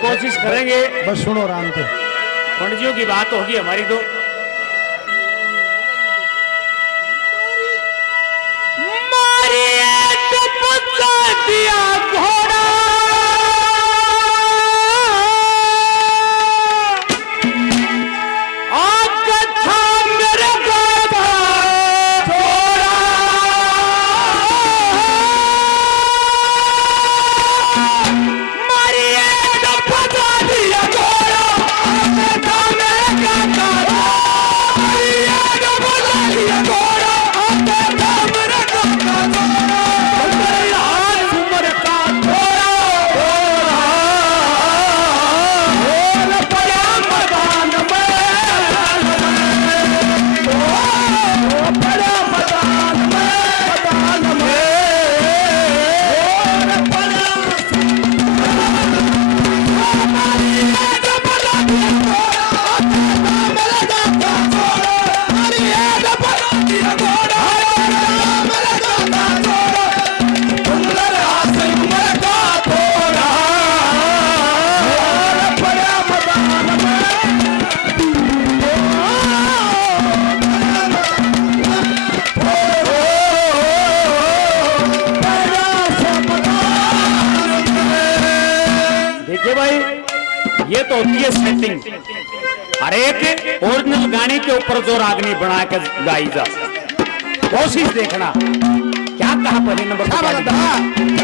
कोशिश करेंगे। बस सुनो राम पे पंडित की बात होगी हमारी तो दिया घोड़ा ये तो होती है सेटिंग। हर एक ओरिजिनल गाने के ऊपर जो रागनी बना के गाई जा, कोशिश देखना क्या कहा पहले नंबर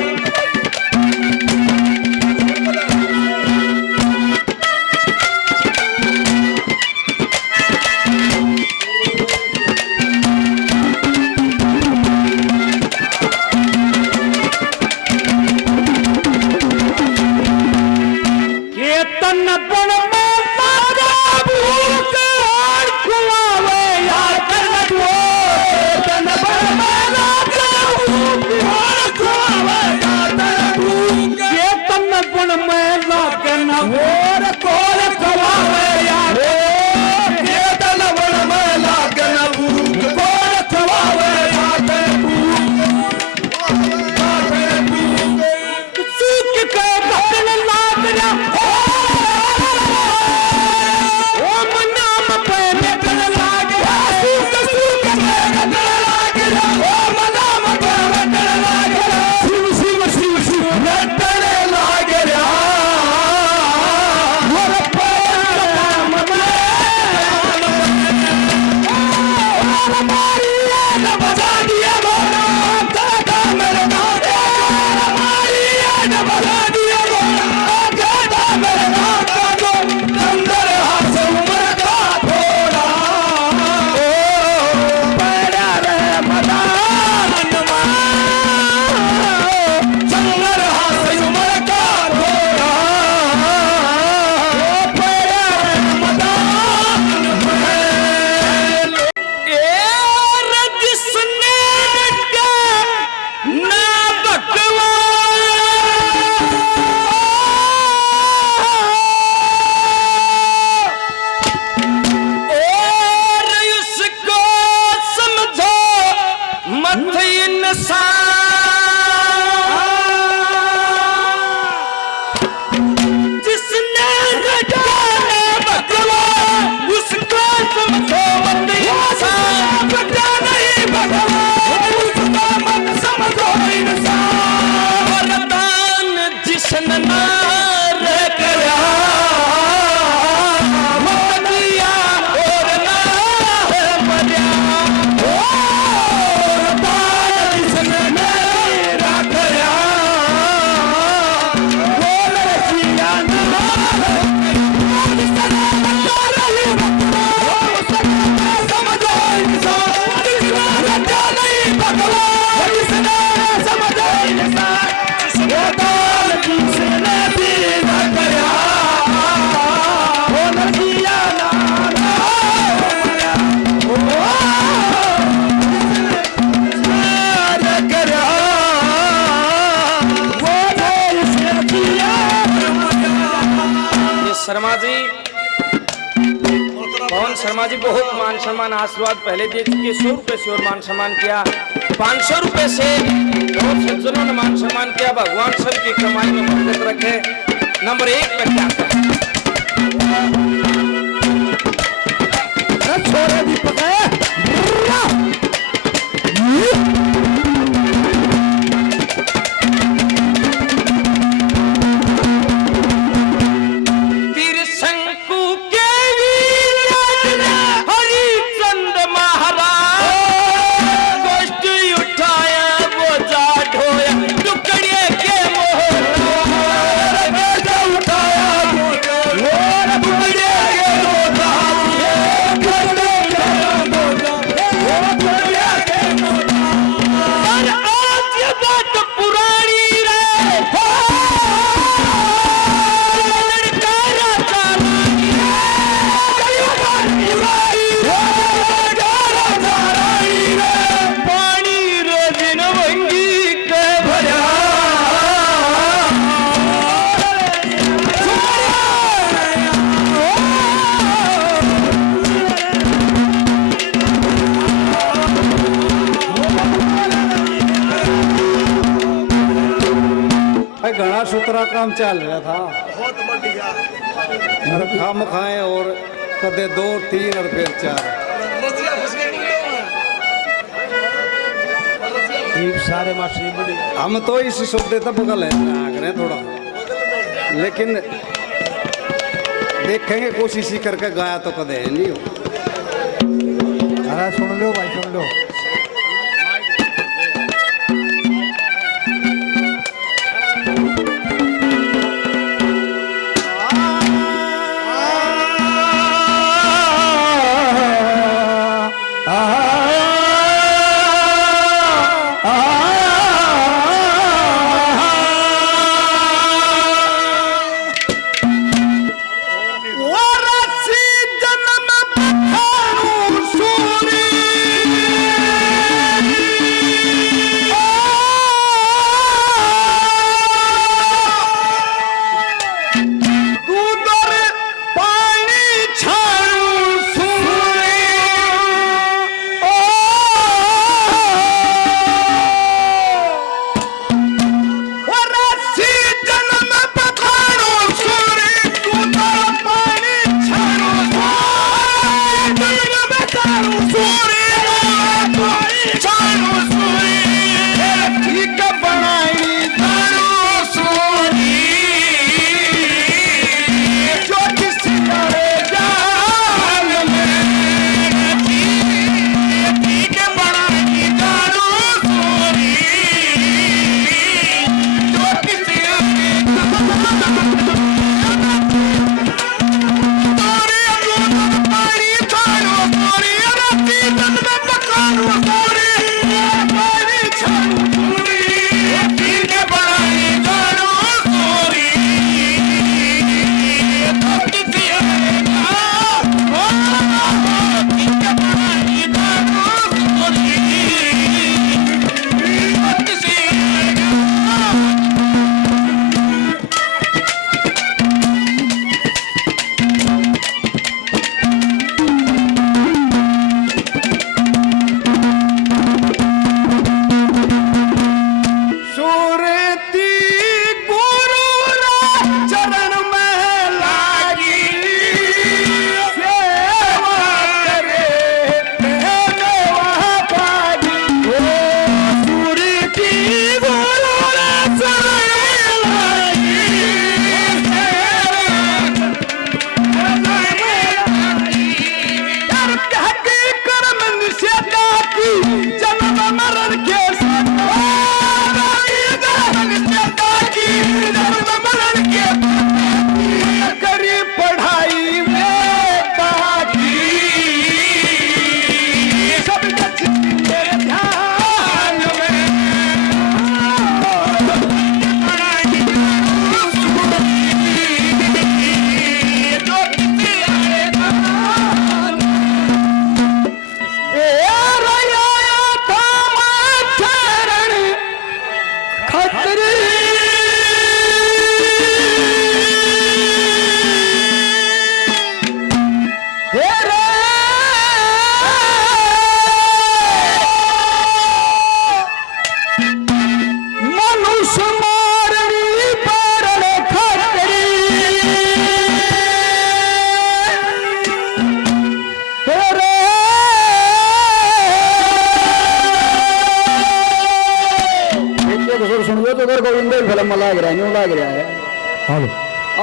शर्मा जी, पवन शर्मा जी बहुत मान सम्मान आशीर्वाद पहले दे चुके। 100 रुपए से और मान सम्मान किया, 500 रुपए से बहुत सज्जनों ने मान सम्मान किया। भगवान सबकी कमाई में बरकत रखे। नंबर 1 पे क्या छोरे दीपक है सूत्रा काम चल रहा था बहुत बढ़िया। खाम खाए और कदे 2 3 और फिर 4 सारे मास्टर बड़ी हम तो इस शब्द तक बगल है थोड़ा, लेकिन देखेंगे कोशिश ही करके गाया तो कदे नहीं हो। अरे सुन लो भाई, सुन लो। जो कसुर सुन लो तो गोविंद फिल्म में लाग रहा है, न्यू लाग रहा है। हेलो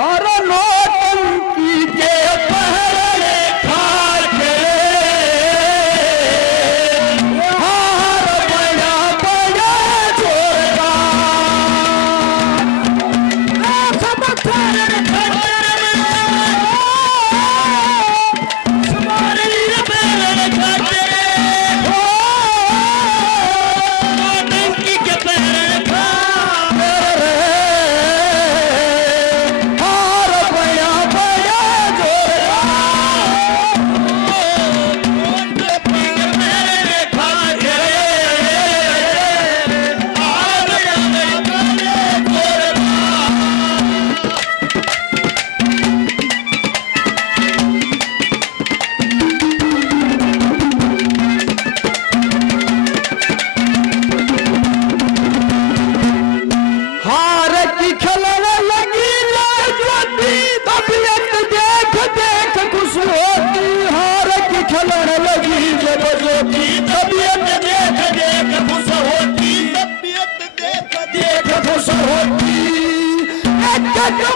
और नौटंकी के पहरे खाके हार बड़ा बड़ा जोरदार सब खर खर समारी बेर खाके नौटंकी के पहरे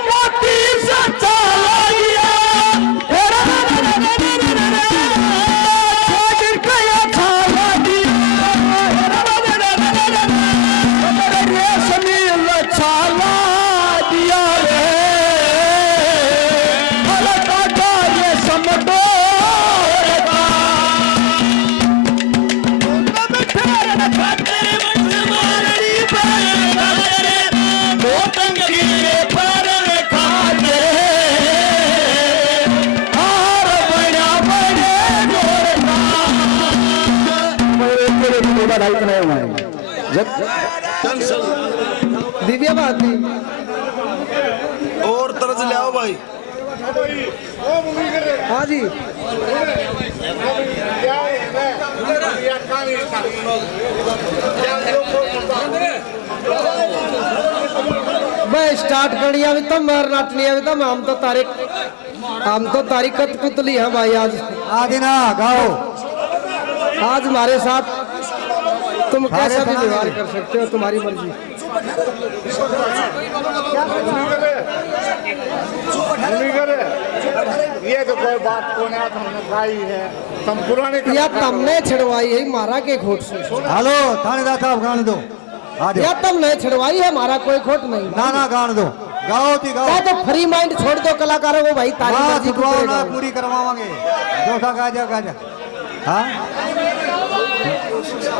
मोती से चला गया रेशमी लछाला दिया रे हल्का रेशम दिव्या बात नहीं और तरज ले आओ भाई। हाँ जी मैं स्टार्ट करिया भी तब मार नाटनिया भी तब हम तो तारीखत पुतली है भाई आज आगे ना गाओ। आज हमारे साथ तुम कैसा भी व्यवहार कर सकते हो, तुम्हारी मर्जी। ये तो कोई बात को ना तुमने खाई है, तुम पुराने या तुमने छिड़वाई है मारा के खोट से। हेलो थानेदार साहब गाने दो। या तुमने छिड़वाई है मारा कोई खोट नहीं। ना ना गाने दो, गाओ थी गाओ। तो फ्री माइंड छोड़ दो कलाकारों को भाई, तारी मर्जी को ना पूरी करवावांगे। जो सा गाजा गाजा। हाँ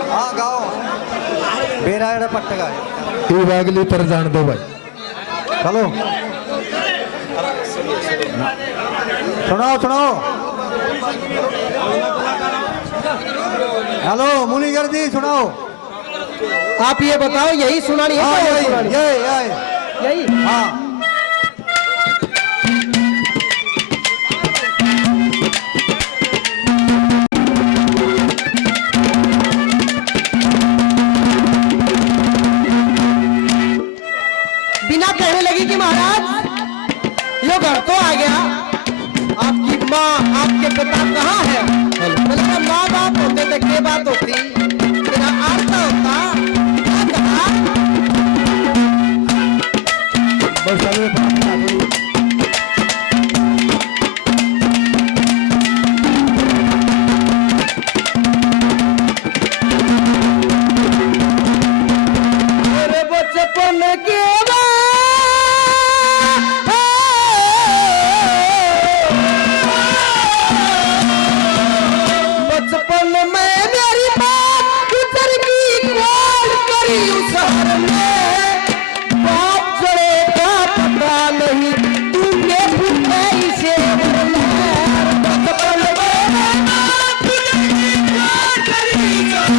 हाँ गाओ। बेरा एड़ा पट्टे गाए। तू अगली पर जान दो भाई। चलो सुनाओ सुनाओ। हेलो मुनीगर जी सुनाओ। आप ये बताओ यही सुनानी है? हाँ क्या यही सुनानी? यही यही हाँ। बिना कहने लगी कि महाराज यो घर तो आ गया, आपकी माँ आपके पिता कहाँ है? मतलब माँ बाप होते थे के बात होती, बिना आता होता क्या कहा? बस मेरे बचपन के बचपन में मेरी माँ गुजर गई कौन करी उस शहर में, बाप जड़े का पता नहीं तू के भूखे इसे बचपन में माँ गुजर गई कौन करी उस शहर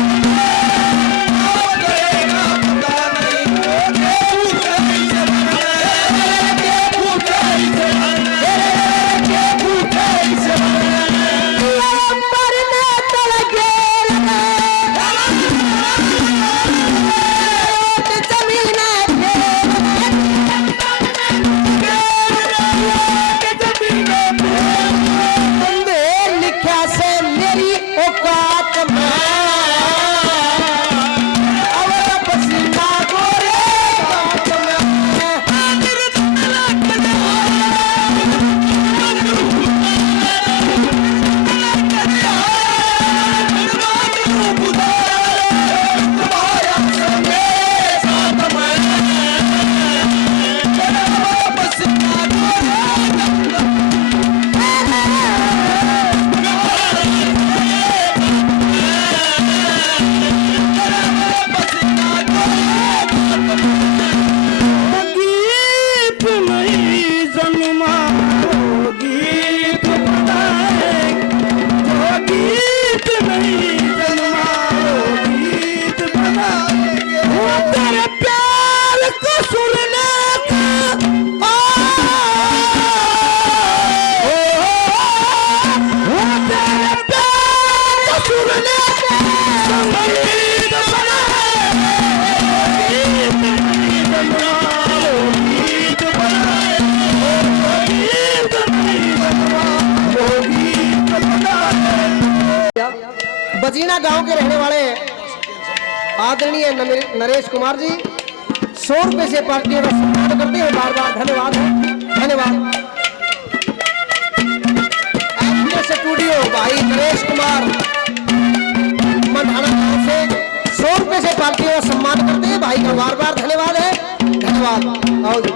जमीन डट्टा गांव के रहने वाले आदरणीय नरेश कुमार जी 100 रुपए से पार्टियों का सम्मान करते हैं। बार बार धन्यवाद है, धन्यवाद। स्टूडियो भाई नरेश कुमार मंडाना गांव से 100 रुपए से पार्टियों का सम्मान करते हैं। भाई का बार बार धन्यवाद है, धन्यवाद। आओ जी।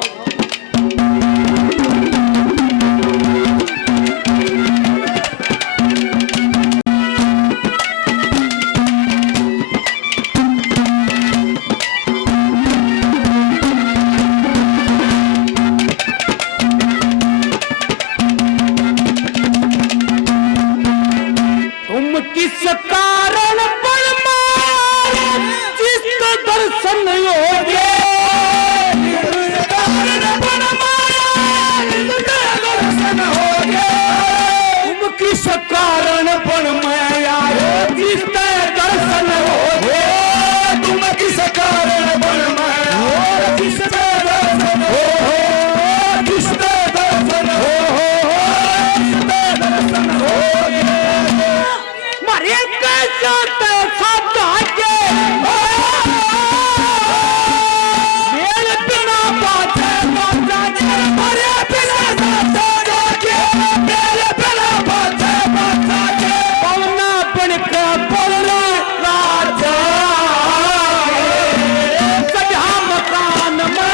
किस कारण बन मारे जिसका दर्शन हो गया, बन मारे जिसका दर्शन हो गया। तुम किस कारण बन में आए जिसका दर्शन हो गया, तुम किस कारण बन में आए जिसका दर्शन हो गया, जिसका दर्शन हो गया, दर्शन हो गया। मरे कैसे साथ आके मेरे बिना बातें मरे बिना साथ आके मेरे बिना बातें पवना बन के बोलना राजा सजा मकान में।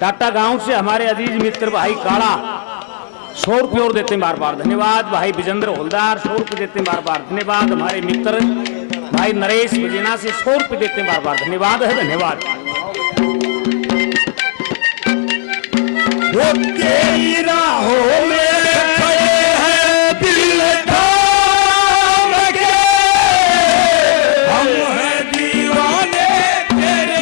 डाटा गांव से हमारे अजीज मित्र भाई काला 100 रुपये और देते हैं बार बार, धन्यवाद। भाई विजेंद्र होलदार 100 रुपये देते हैं बार बार, धन्यवाद। हमारे मित्र भाई नरेश बजेना से 100 रुपये देते हैं बार बार, धन्यवाद है, धन्यवाद। वो तेरी राहों में खड़े हैं दिल थाम के, हम हैं दीवाने तेरे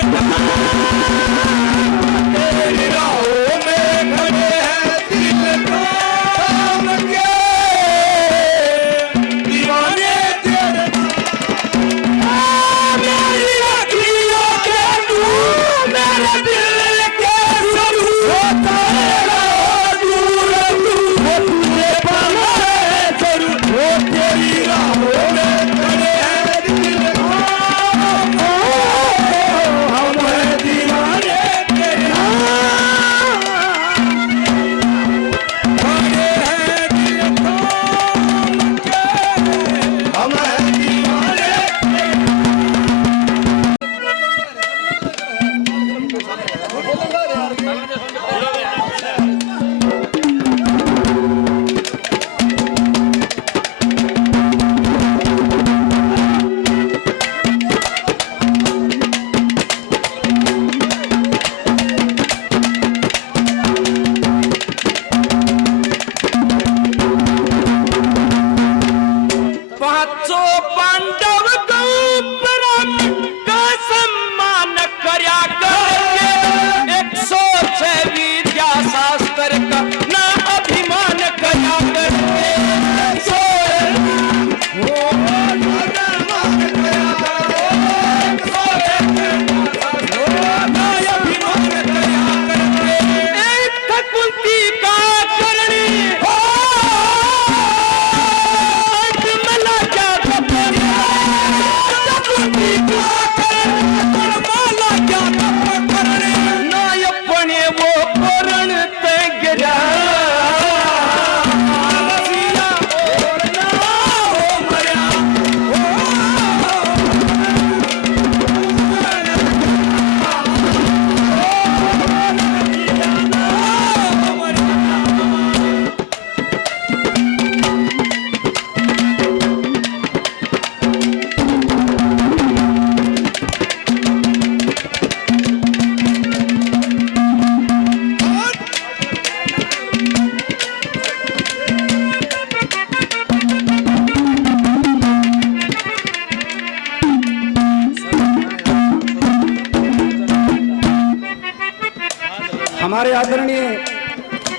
हमारे आदरणीय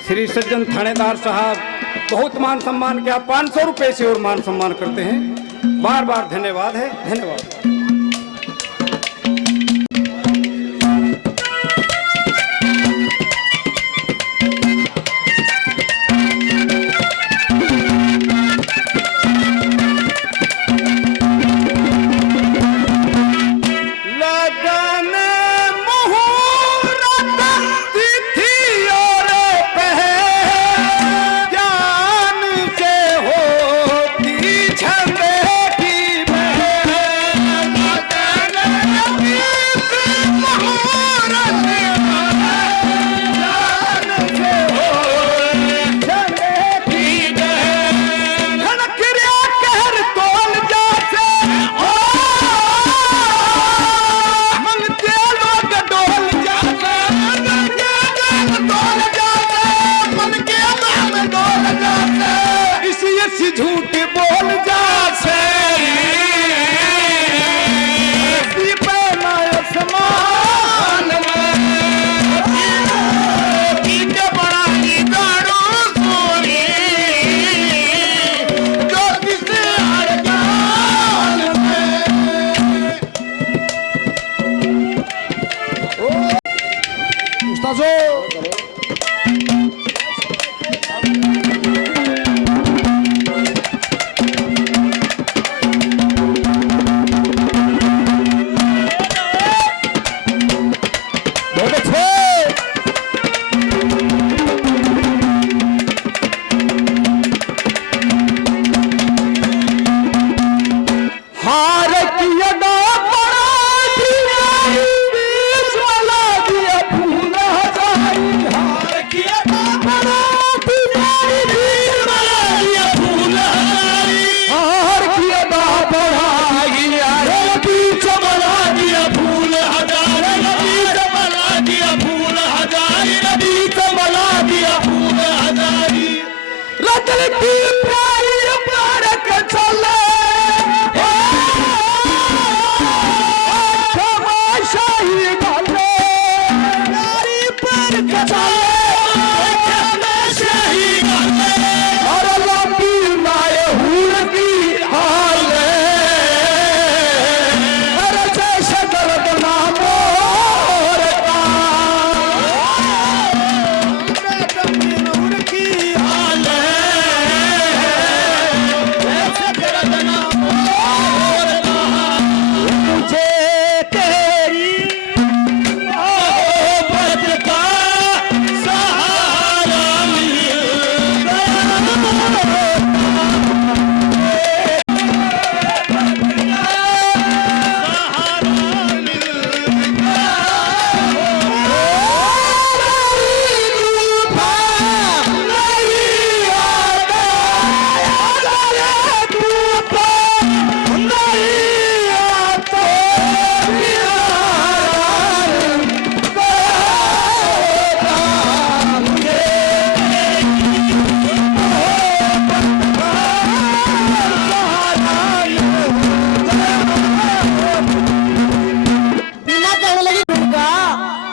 श्री सज्जन थानेदार साहब बहुत मान सम्मान किया, 500 रुपए से और मान सम्मान करते हैं। बार बार धन्यवाद है, धन्यवाद। झूठ बोल जा से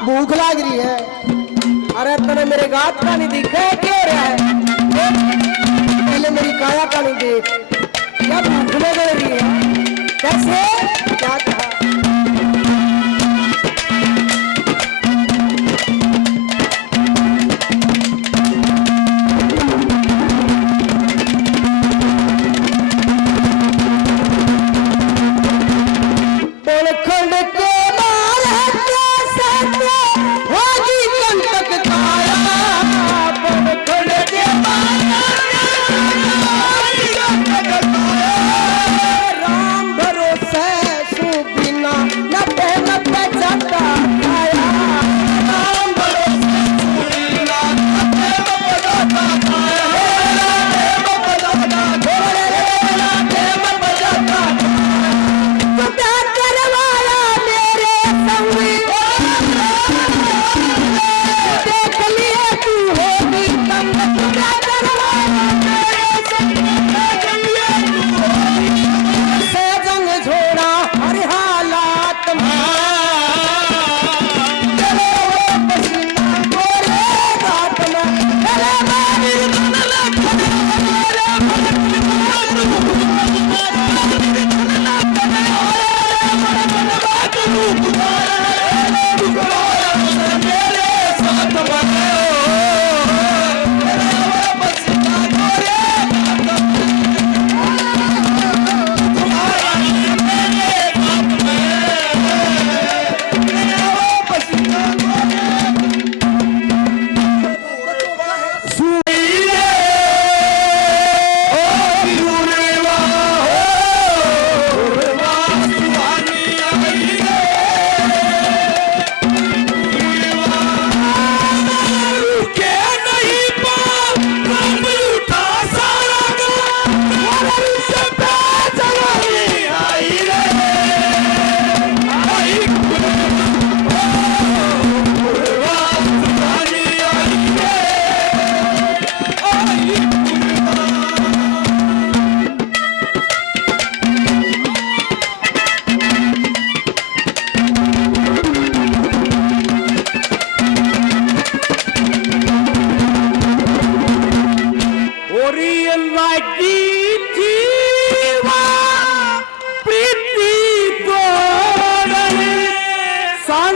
भूख लाग रही है। अरे तने मेरे गात का नहीं दिखा है, क्यों रहा है? पहले मेरी काया का नहीं देख, क्या भूख लग रही है? कैसे क्या कहा? राम भरोसे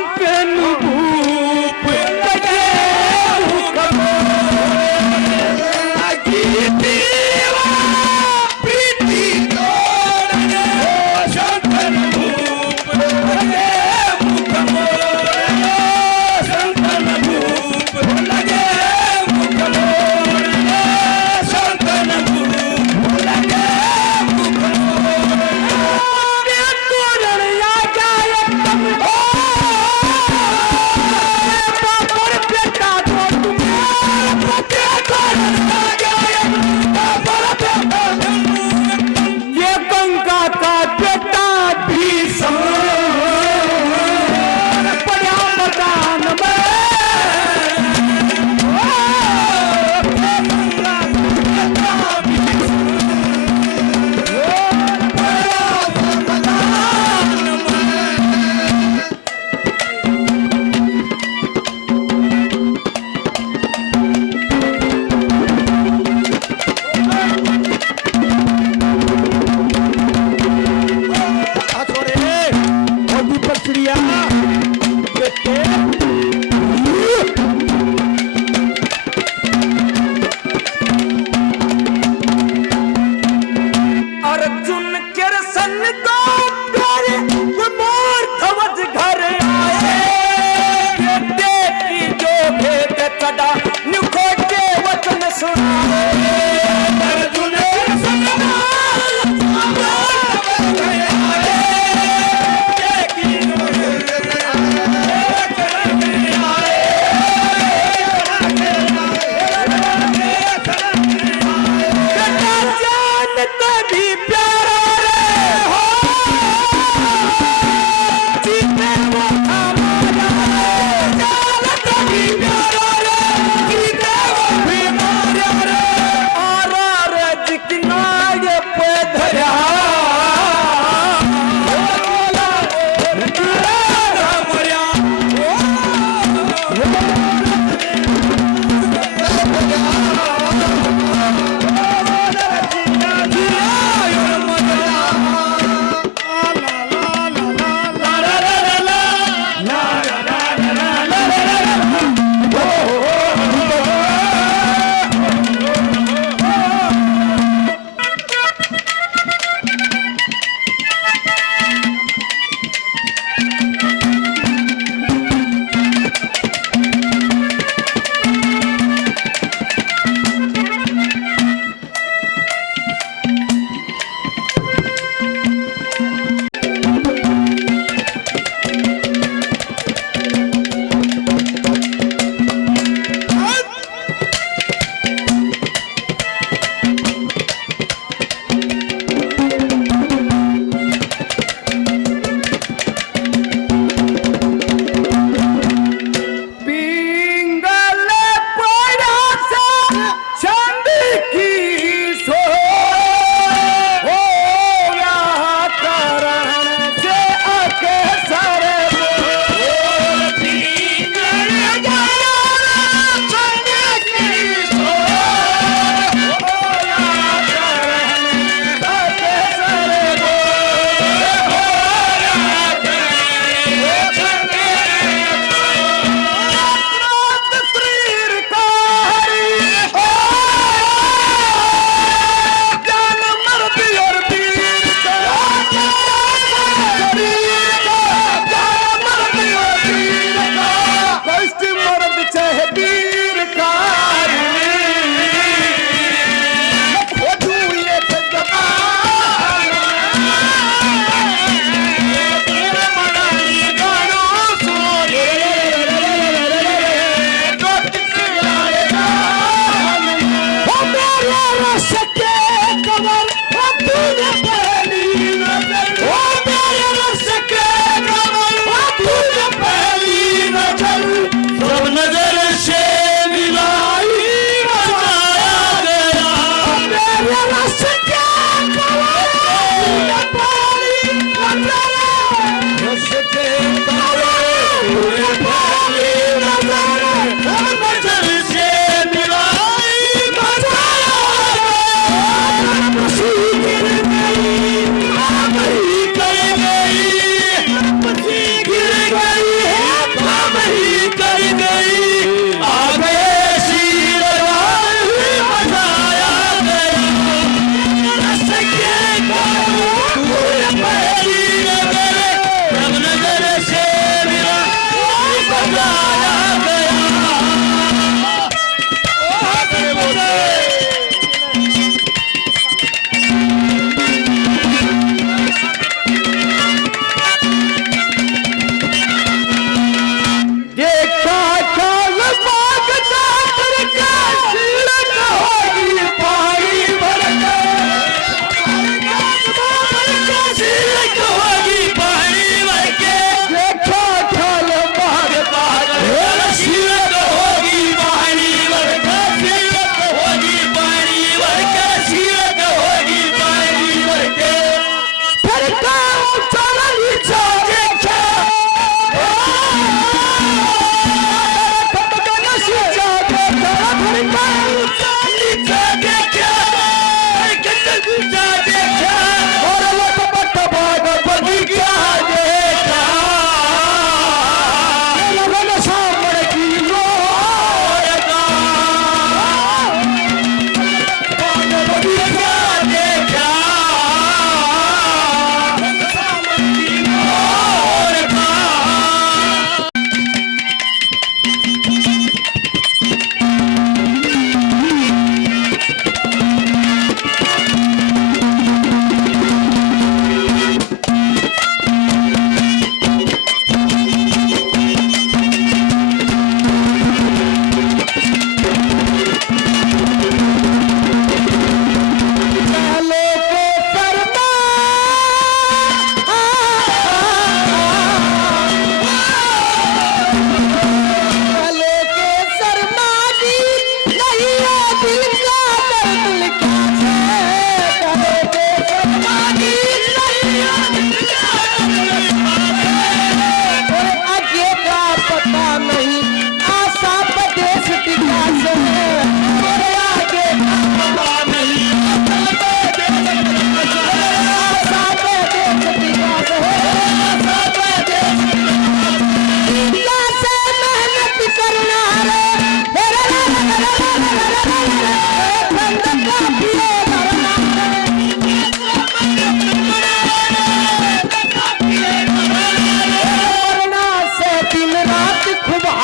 संतन भूप लगे मुख मोरे लगी दीवा प्रीति तोड़ने संतन भूप लगे मुख मोरे संतन भूप लगे मुख मोरे संतन भूप लगे मुख मोरे तोरण या जाय तम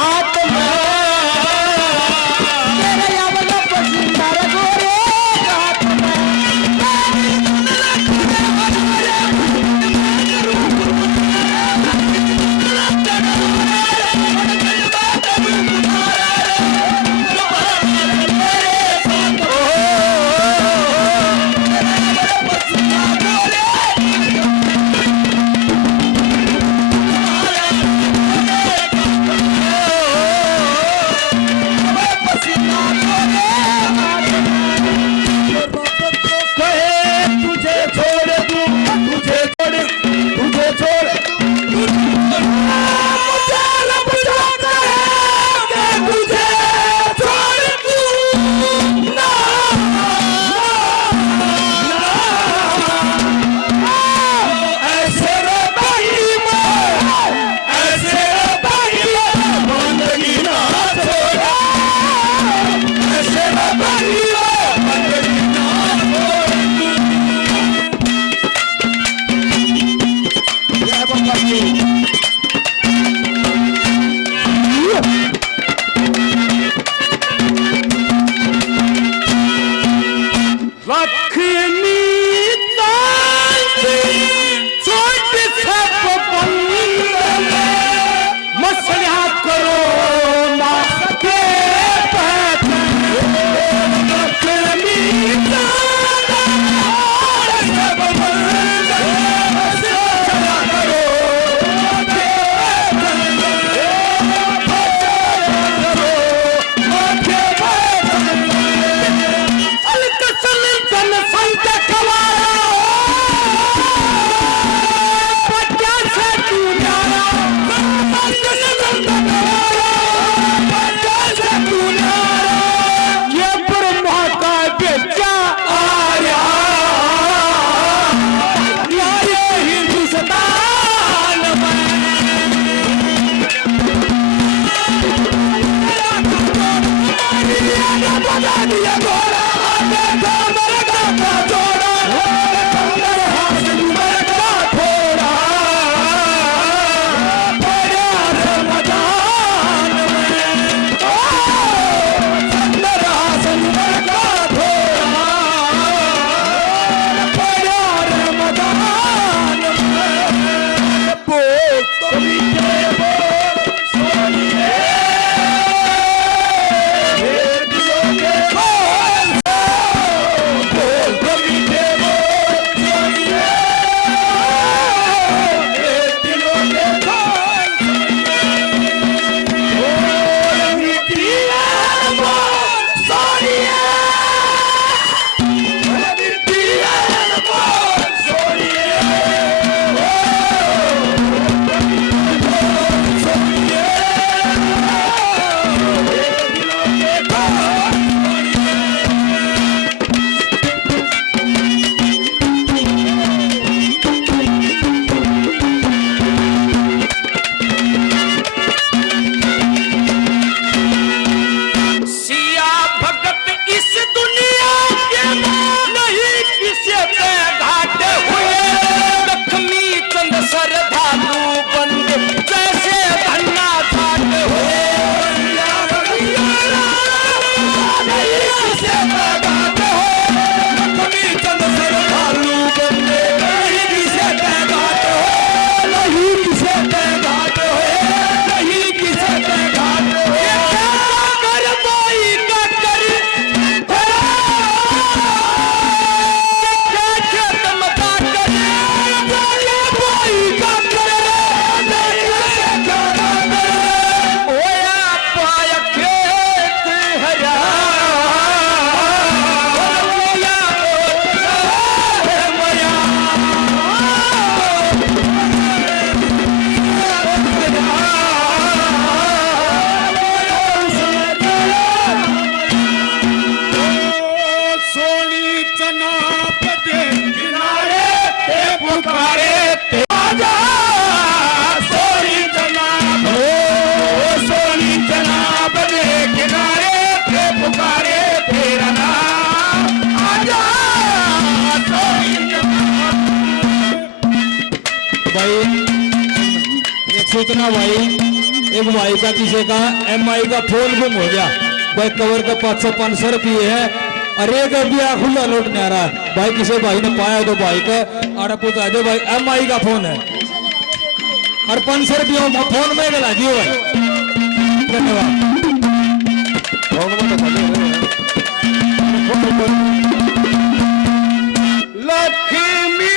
घाट में तेरे अवला पसीना रे गोरे घाट में सूचना भाई, एक भाई का किसी का MI का फोन गुम हो गया, भाई कवर का 500 रुपये है, और एक अभी खुला लौट नहीं आ रहा है। भाई किसी भाई ने पाया तो भाई का आड़ा पूछा दो भाई MI का फोन है और 500 रुपये फोन में गला दियो भाई। धन्यवाद। लक्ष्मी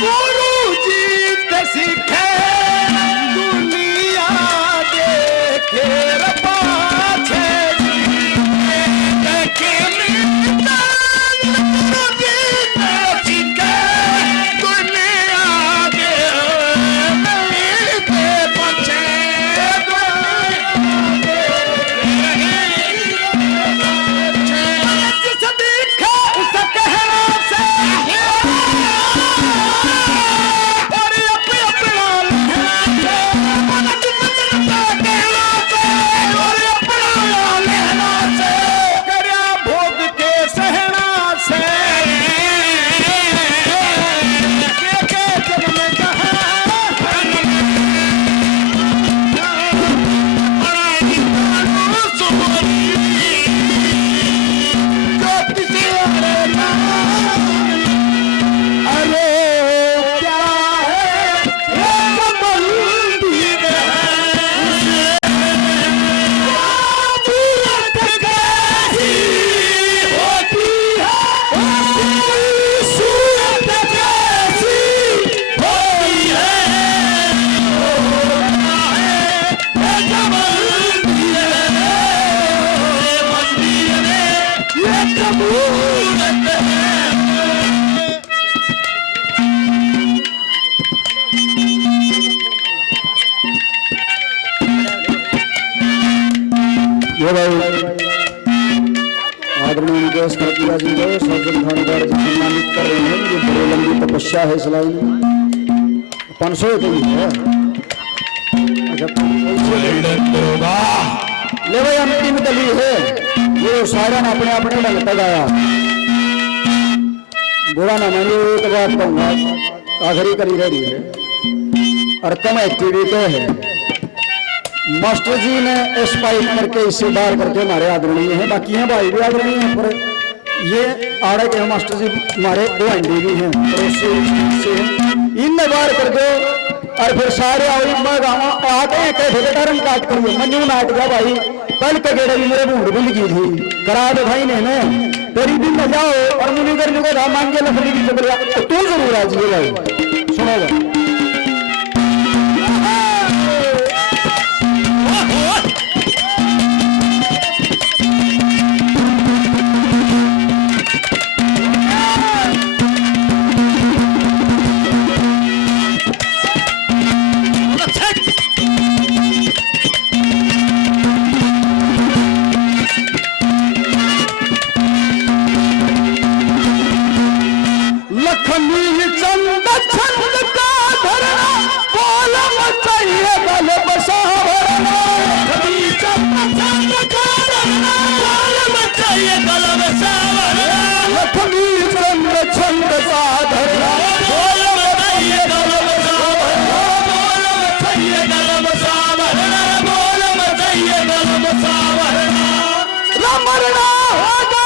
गुरु जी सीखे दुनिया देखे पाछे ये भाई आदरणीय मुकेश खरकिया जी को सर्जन थानेदार जी सम्मानित कर रहे हैं। ये बड़ी लंबी तपस्या है इस लाइन में 500 के लिए है। अच्छा ले भाई अंतिम कली है, ये शायरा ने अपने अपने ढंग तक गाया। बुरा ना मानिए, एक बात कहूंगा, आखिरी करी रही है और कम एक्टिविटी तो है। मास्टर जी ने स्पाइक करके इसे बार करके हमारे आदरणीय हैं, बाकी हैं भाई भी आदरणीय हैं, पर ये आड़े के मास्टर जी हमारे गुआंढी भी हैं, तो से इनने बार कर दो और फिर सारे आते हैं कैसे बेटा रंग काट करिए मनु नाट गया भाई, कल के गेड़े भी मेरे बूढ़ बुल की थी करा दो भाई ने तेरी दिन में जाओ और मुनि करने को था मांगे लकड़ी की चबलिया, तो तू जरूर आ जाइए भाई। सुनो मरना होगा